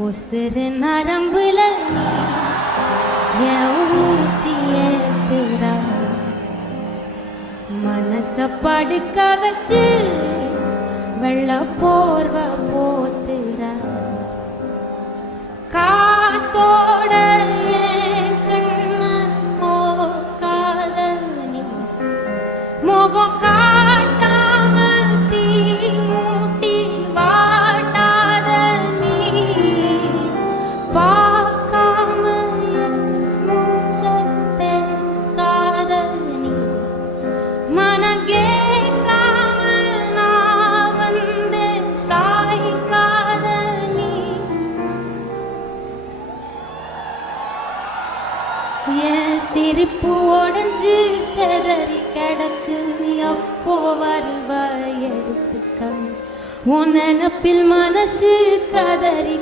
உசுறு நரம்புல என் ஊசி ஏத்துறா, மனச படுக்க வச்சு வெள்ள போர்வ போத்துறா. காத்தோட என் கண்ண கோக்காத நீ, முகம் காட்டாம தீ மூட்டி வாட்டாத நீ, பார்க்காம மூச்சத்தை காத நீ, மனகேக்காம நான் வந்து சாய்க்காத நீ. என் சிரிப்பு உடஞ்சு செதறி கிடக்கு, எப்போ வருவாய் எடுத்துக்க. உன் நினப்பில் மனசு கதறி